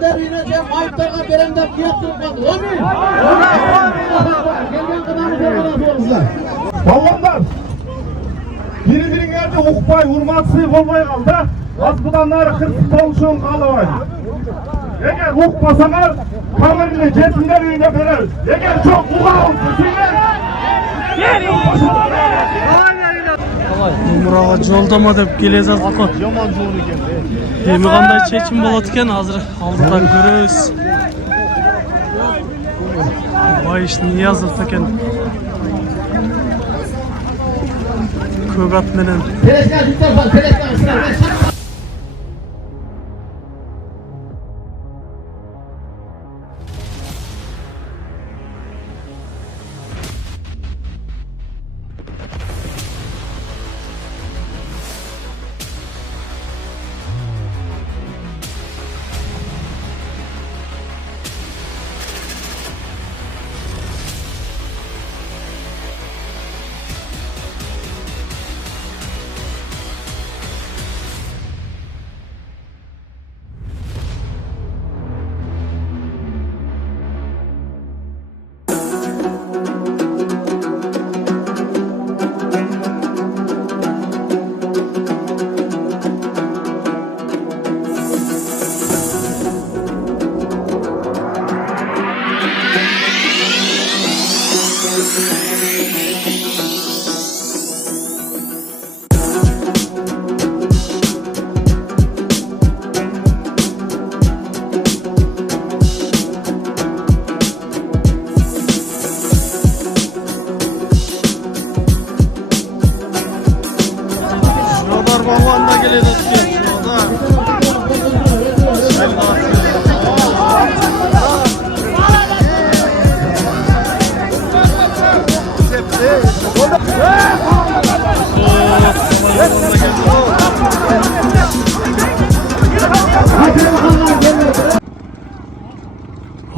Gelgenler yine mayıplarına berenden kıyak tutmadı. Amin. Gelgen kınamı yapıyorlar. Ballanlar. Biri-biringерде ұқпай, урматсыз болмай қалды. Az бұдан ары қырсыз болушуын қалабайды. Егер ұқпасаңар, камеріне жетімдер үйіне береміз. Егер жоқ ұғауыз десеңер, Мурага жолдома деп келе жатып қой. Жаман жол екен. Эми кандай чечим болот экен, азыр алдыдан көрөбүз. Байыш Ниязов экен. Көк ат менен.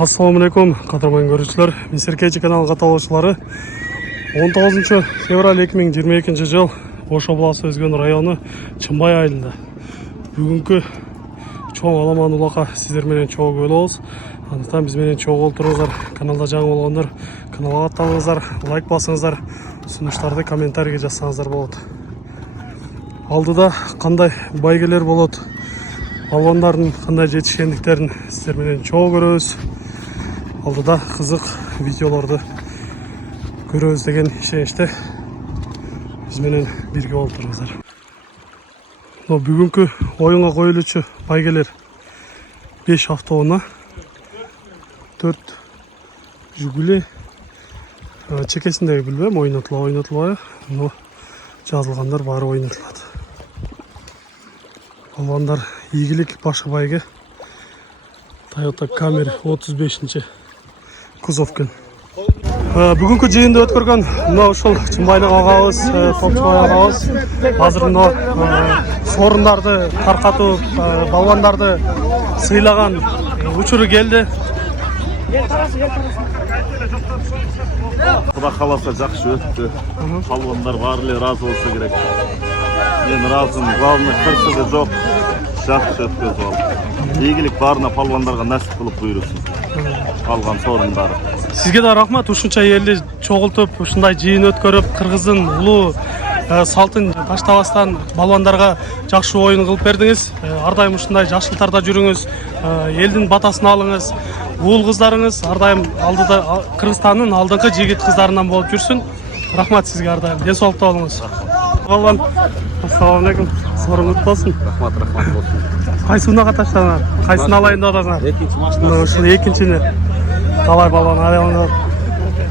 Assalamualaikum, qadrman görүүчүлөр. Мисеркечи канал каталоочулары. 19 февраль 2022 жыл Ош обласы Өзгөн району Чымбай айылында. Бүгүнкү чоң аламан улака сиздер менен чогуу болобуз. Андыктан биз менен чогуу олтуруңуздар. Каналда жаңы болгондор каналга аттаныңыздар, лайк басыңыздар, сунуштарды комментарийге жазсаңыздар болот. Алдыда кандай байгелер болот, балбандардын кандай жетишкендиктерин сиздер менен чогуу көрөбүз. Алдыда кызык видеолорду көрөбүз деген ишеничте биз менен бирге болуңуздар. Бүгүнкү оюнга коюлуучу байгелер 5 автоунаа 4 жүгүле чекесиндеги билбейм, ойнотулабы, но жазылгандар баары ойнотулат. Балбандар ийгилик башы байге Toyota Camry 35 кузовкен. Бүгүнкү жыйынды өткөргөн мына ушул Чымбайлык агабыз, Топчубай агабыз азыр мына сорундарды таркатып, балбандарды сыйлаган учуру келди. Кудай кааласа жакшы өттү. Балбандар баары эле ыраазы болсо керек. Мен ыраазымын. Главный кырсыгы жок. Жакшы өткөзүп алды. Ийгилик баарына палбандарга насип кылып буйрусун. Алган сорундары. Сизге да рахмат, ушунча элди чогултуп, ушундай жыйын өткөрүп, кыргыздын улуу салтын таштабастан балбандарга жакшы оюн кылып бердиңиз. Ар дайым ушундай жакшылыктарда жүрүңүз, элдин батасын алыңыз. Уул кыздарыңыз ар дайым алдыда Кыргызстандын алдыңкы жигит кыздарынан болуп жүрсүн. Рахмат сизге ар дайым. Ден соолукта болуңуз. Балбан, ассаламу алейкум. Сорыңуз болсун. Рахмат болсун. Кайсына катыштыңар? Кайсын алайын деп атасыңар? Экинчи машина. Ушул экинчини. Калай балбан, аябында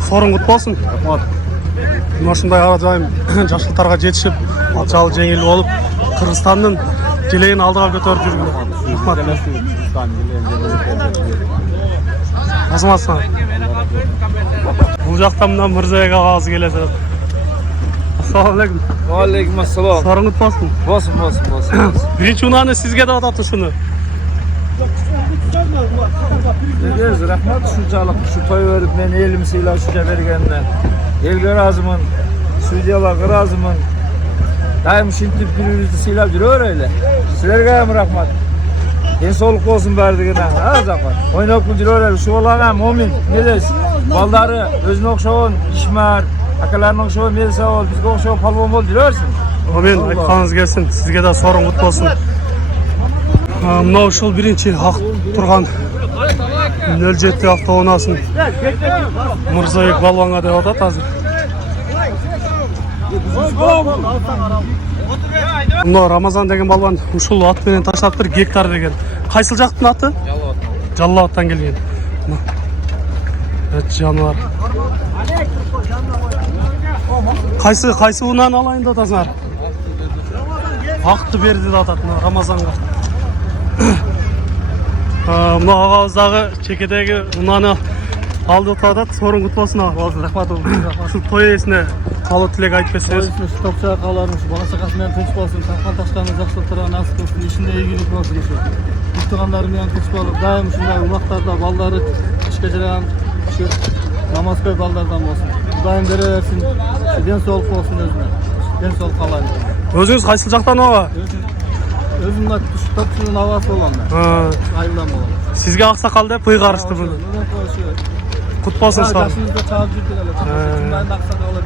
сорун кут болсун. Рахмат. Ушундай ар дайым жакшылыктарга жетишип, алчалуу жеңил болуп, Кыргызстандын желегин алдыга көтөрүп жүргүлөр. Рахмат. Азаматсың. Бул жакта мындан Мырзабек агабыз келет. Ассаламу алейкум. Алейкум ассалам. Сорыңуз болсун. Болсун. Биринчи унааны сизге деп атат ушуну. Рахмат ушунчалык ушу той берип мен элим сыйлашууга бергенине. Элге ыраазымын, судьяларга ыраазымын. Дайым ушинтип бири-бирибизди сыйлап жүрө берели. Силерге ham рахмат. Densoluk olsun berdigine. Ha zakar. Oynap kulcular şu olagan momin. Ne deysiz? Balları özüne okşawan işmer, akalarına okşawan melsa ol, bizge okşawan palvon bol dilersin. Amin. Aytkanız gelsin. Sizge de sorun kutlu olsun. Mına uşul birinci hak turgan 07 avtounasın Mırzaek balvanga dep atat hazır. Mына Рамазан деген балбан ушул ат менен таштаптыр, Гектар деген. Кайсыл жактын аты? Жалал аттан келген. Жануар. Кайсы унаны алайын деп атасыңар? Акты берди деп атат мына Рамазанга. Мына агабыздагы чекедеги унаны алды деп атат. Сорун куту болсун аға. Рахмат. Ушул той ээсине каалоо тилек айтып берсеңиз. Топча каларыңыз, бала сакасынан тынч болсун, тапкан таштарыңыз жакшы турган насып болсун, ишинде ийгилик болсун ушу. Тугандар менен тынч болуп, дайым ушундай убактарда балдары ишке жараган ушу намазбек балдардан болсун. Кудайым бере берсин, ден соолук болсун өзүнө. Ден соолук каалайм. Өзүңүз кайсыл жактан ага? Өзүм мына топчунун абасы болом мен. Айылдан болом. Сизге аксакал деп ыйгарышты бул. Кут болсун сага. Жашыңызда чаап жүрдүк эле. Чындайында аксакал деп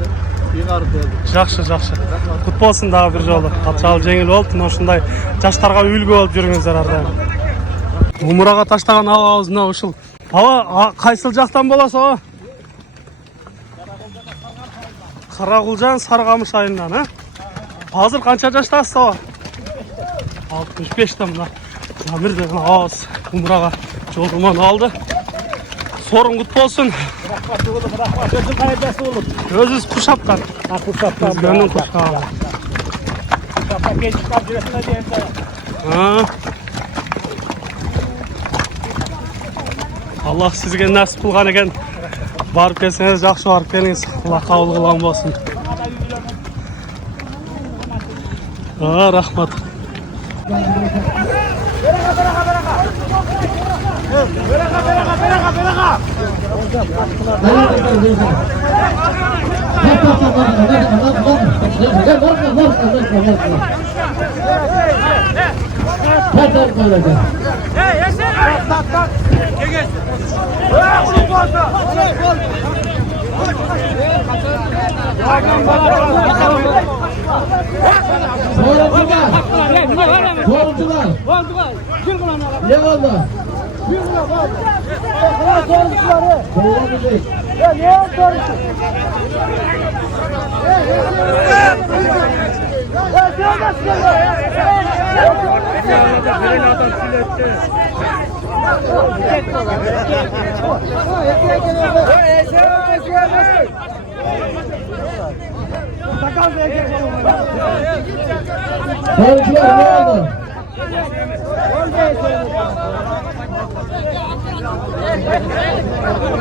ыйгарып берди. Жакшы. Кут болсун дагы бир жолу. Катчал жеңил болуп, мына ушундай жаштарга үлгү болуп жүрүңүздөр ар дайым. Умурага таштаган агабыз мына ушул. Ага, кайсыл жактан болосуз ага? Карагулжан Саргамыш айылынан, а? Азыр канча жаштасыз ага? 65 мына. Амир деген агабыз умурага жолдомон алды. Sorun kutlu olsun. Gözün kaybesi olur. Özünüz kuşaptan. Kuşaptan. Gönlün kuşaptan. Kuşaptan genç çıkar cüresine diyeyim sana. Allah sizge nasip kılgan eken. Barıp kelseniz жақсы barıp keliniz. Allah kabul kılan olsun. Rahmat. Ne oldu?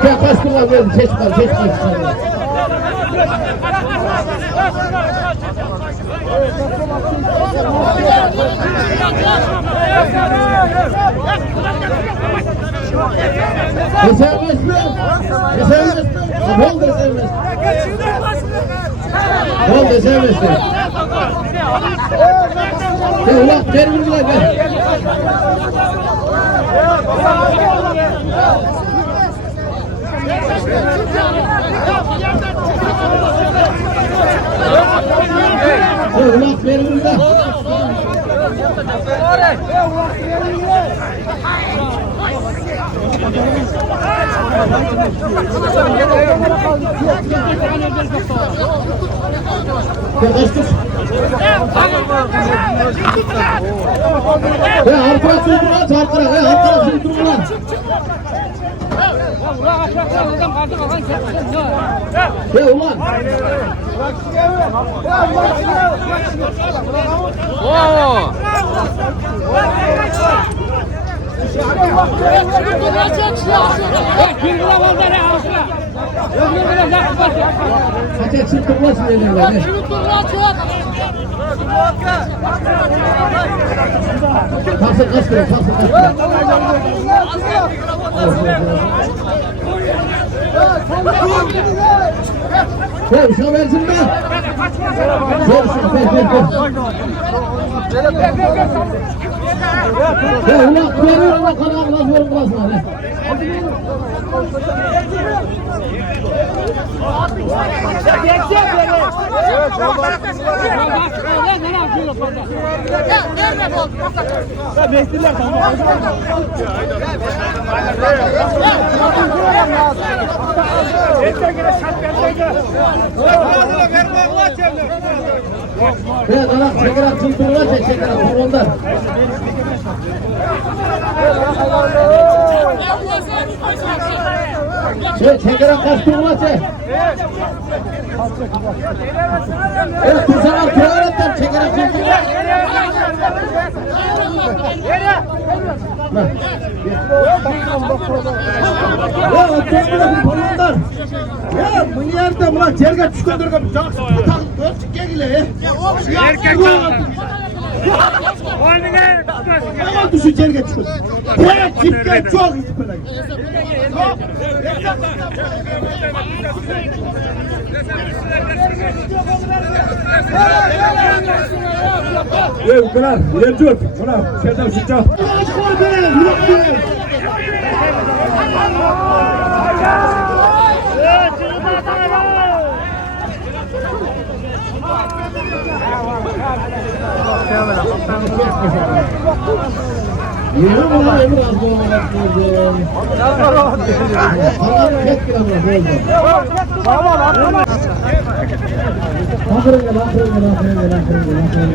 Ya kaç kullan verin, seç kal. Kesermez mi? Bol kesermez. Bol kesermez mi? Ulan ver bunu ver. Ulan ver bunu. Kaça çıktırmaz ellerine. Kalsın kaç kere. Ver şuna versin ben. Ver. Ya ulan veriyor ulan kanal nasıl verin burası var. Evet, anak çekerek çıltırlar çekerek kurbanlar. Çekerek kaç kurbanlar çek. Evet, kursalar kurbanlar çekerek çıltırlar. Ya çekerek kurbanlar. Ya bu yerde ulan cerge çıkındırgım. Ölçükke gile ya. Erkek ama düşü cerge çıkın. Tek çiftken çok ispelek. Ev kırar, yercuk. Şuna, şeyden sıçak. Yürü bana emir az olmalar diyeceğim. Allah'ım tek bir Allah oldu. Bakırın gel, bakırın gel, bakırın gel, bakırın gel.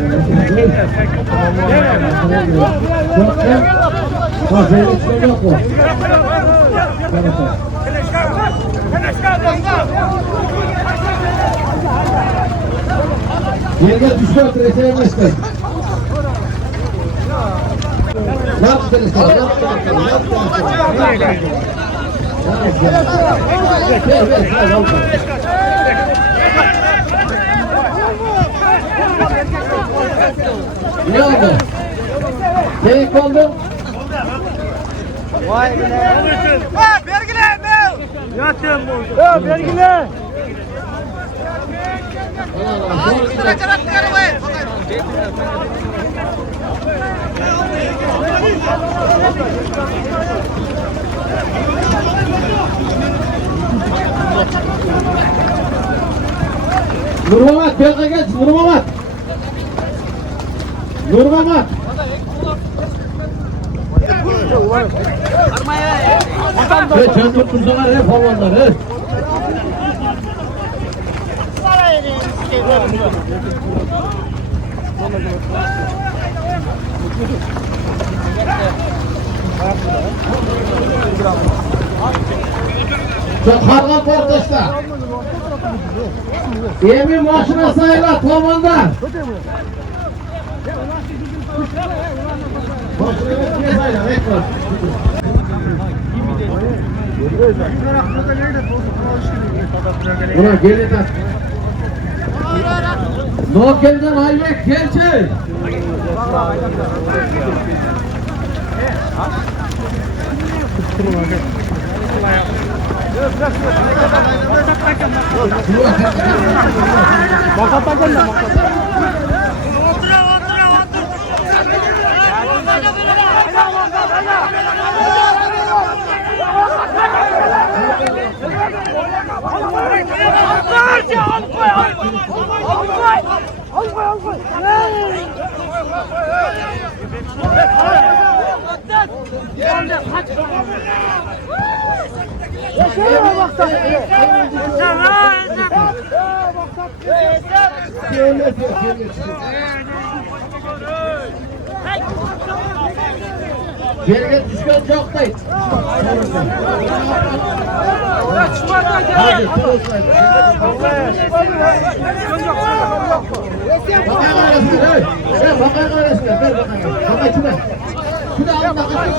Yok ya. Bak benim içinde yok bu. Yerine düşüyor, reçelemezsin. Ne yaptınız sana? Ne yaptınız sana? Ne yaptınız sana? Ne oldu? Teyik oldu? Vay be. Ha vergiler mi? Yatın bu. Ha vergiler. Nurmamat, belki geç, Nurmamat. Nurmamat. Ve çöndür kursalar hep havanlar, he. Kargan portaşta. Yemin başına sayıla komandan. Başına sayıla rekor. Buna gelin at. No gelden haybek gelçe. Geriye düşman çok değil. Hadi tutulsaydı. Bakayım arasına, hey. Hey, bakayım arasına, ver bakayım. Bakayım şuna. Şuna al, bakayım.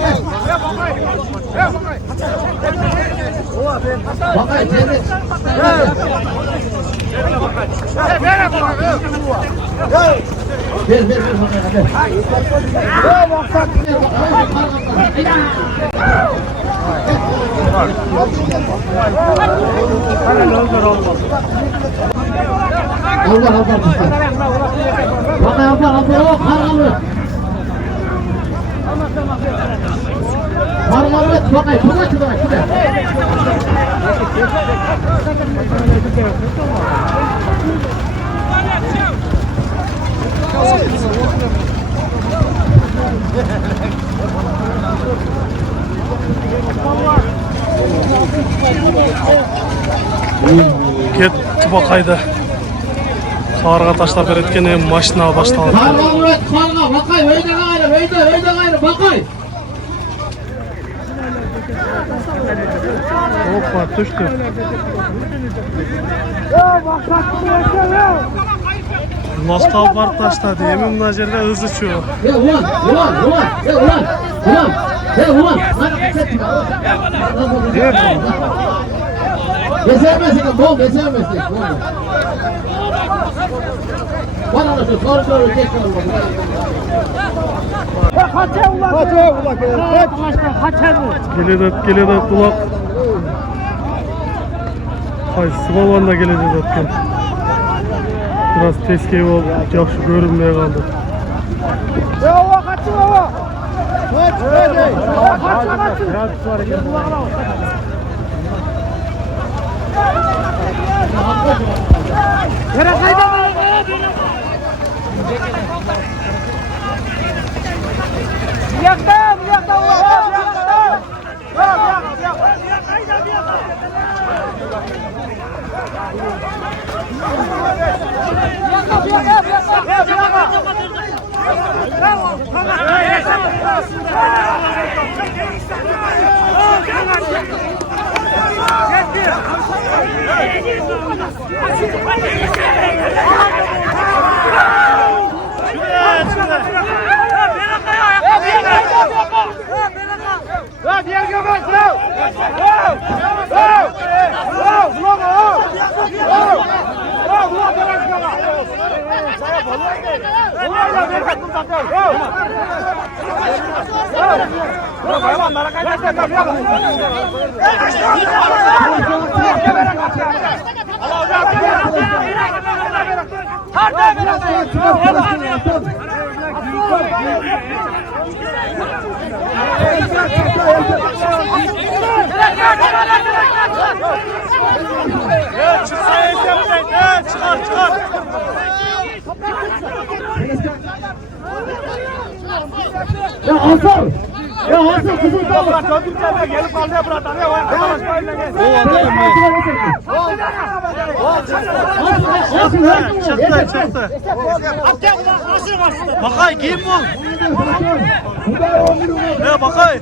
Bakayım, cennet. Ver bakayım, Allah Allah. Bakayım, Allah, o kargalı. Parmağı bakay, şuraya. Ket bakaydı. Karga taşlar beretkene maşina başladı. Parmağı bakay, öyle gayrı, bakay. Hoppa düştü. Lastal var taşladı. Yemin nacerine hızlı çıkıyor. Ulan. Geçemezsin, bol geçemezsin. Bana da soru geçiyorum. Gele de bulak. Hay sıvalan da geledi zaten. Biraz tezkeyi oldu. Yaxşı görünmeye kaldı. Ya Hasan kızım kalma. Gelip kalmaya bıraktı. Çıktı. Bakay kim bu? Ne bakay?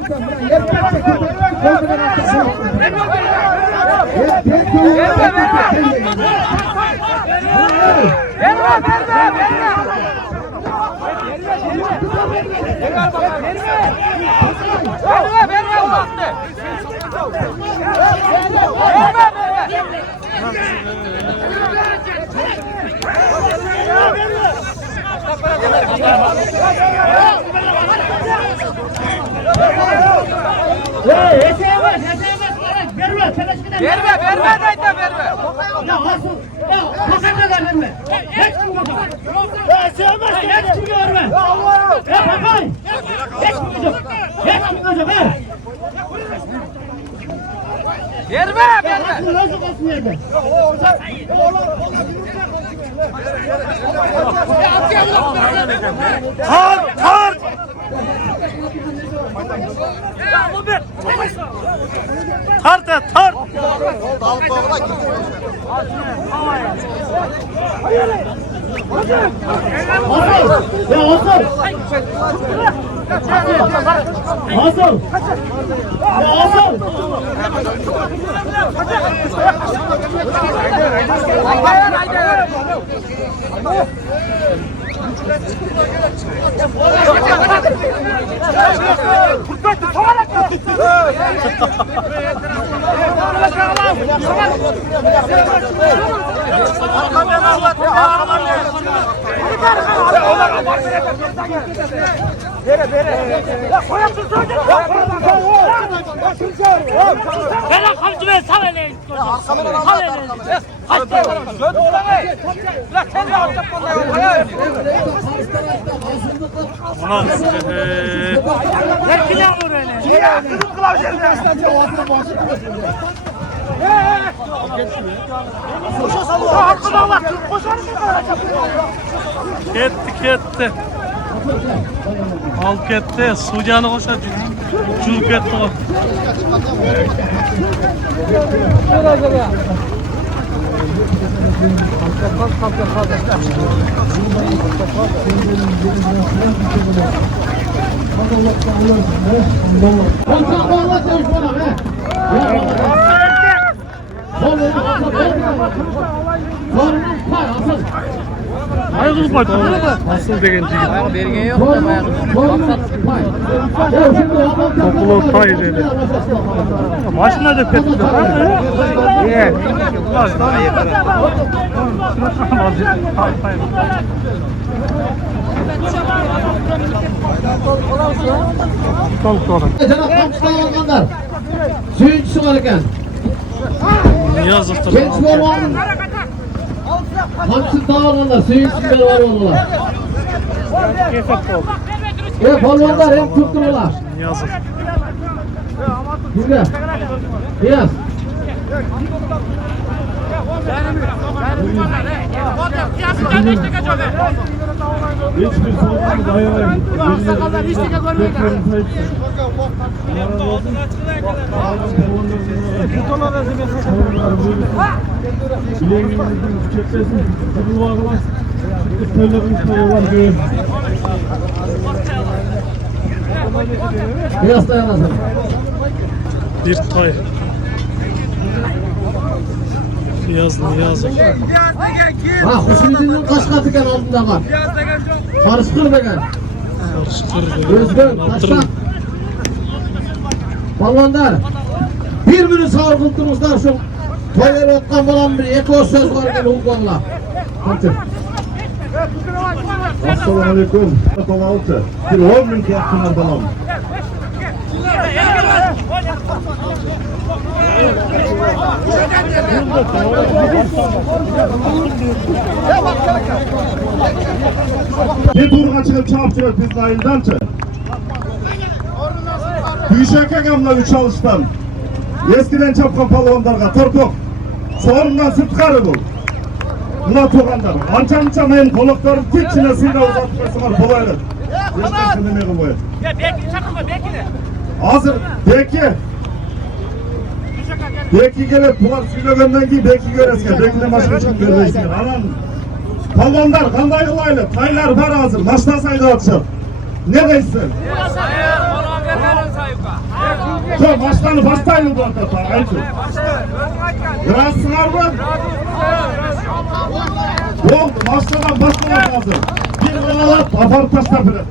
Tart. Ona ketdi. Al ketdi. Sudiyani qo'sha jul ketdi. Aygıl koydu. Nasıl degen jigit. Ayağı bergen yok da bayağı Topulu tay dedi. Maşına da ketdi. İyi. Cenab kamçıdan alganlar. Suyuncusu var ekan. Niyazov'tur. Genç bolmanın kamçıdan alganlar. Suyuncusu var oldular. Bolmanlar hem tutturdular. Niyazov. Güzel. Niyaz. Hiçbir sorunumuz dayamayın. Bileğimizin çekmesin, kırıl varlar. Böyle konuşmalar böyle. Niyaz dayanasın. Bir tay. Niyazov. Ha Hüsnü'nün kaç katı kan altında var. Karıştır began. Özgün, taşak. Balvanlar. Bir biri sağlıklıktırızlar şu toyları otkan falan bir eko söz var ki hukukla. Kaçır. Assalamu alaikum. Altı. Bir 10 bin kıyafetler balam. Bir turga çıkıp çap çıkıp biz dayıldançı. Büyüşek agamla 3 alıştan. Eskiden çapkan palvandarga torpok. Sorundan sıtkarı bul. Buna toğanlar. Ança men kolokların tikçine suyla uzatması var kolaylı. Eskiden demeyi koyuyor. Ya bekle çakılma bekle. Hazır. Beki gelip bular söylөгөндөн кийин beki görеске. Bekiden başka çıkıp görmeysin. Anam. Palvanlar kanday kılaylı. Taylar var hazır. Maçta saydı atışır. Ne deysin? Çok maçtanı başlayın bu arada. Ayıcı. Biraz sığar mı? Yok maçtadan başlamak lazım. Bir kanalat apar taşla bile.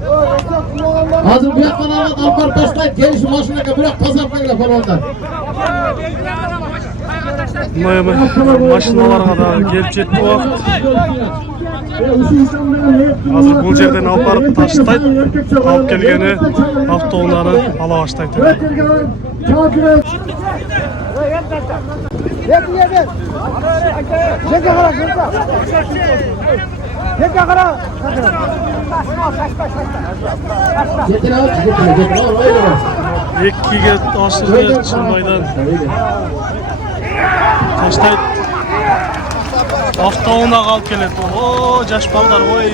Hazır bir kanalat alpar taşlayıp gelişi başına bırak pazartayla balvanlar. Машиналарга да келип жетти убакыт. Азыр бул жерден алып барып таштайт. Алып келгени автоунааны ала баштайт. Эккиге ашырды Чынбайдан. Таштайт. Автоунага алып келет. О, жаш балдар, ой.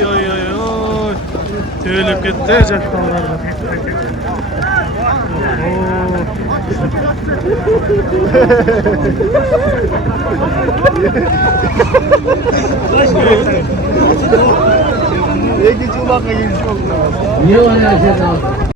Төөлөп кетти жаш балдар. Niye var ya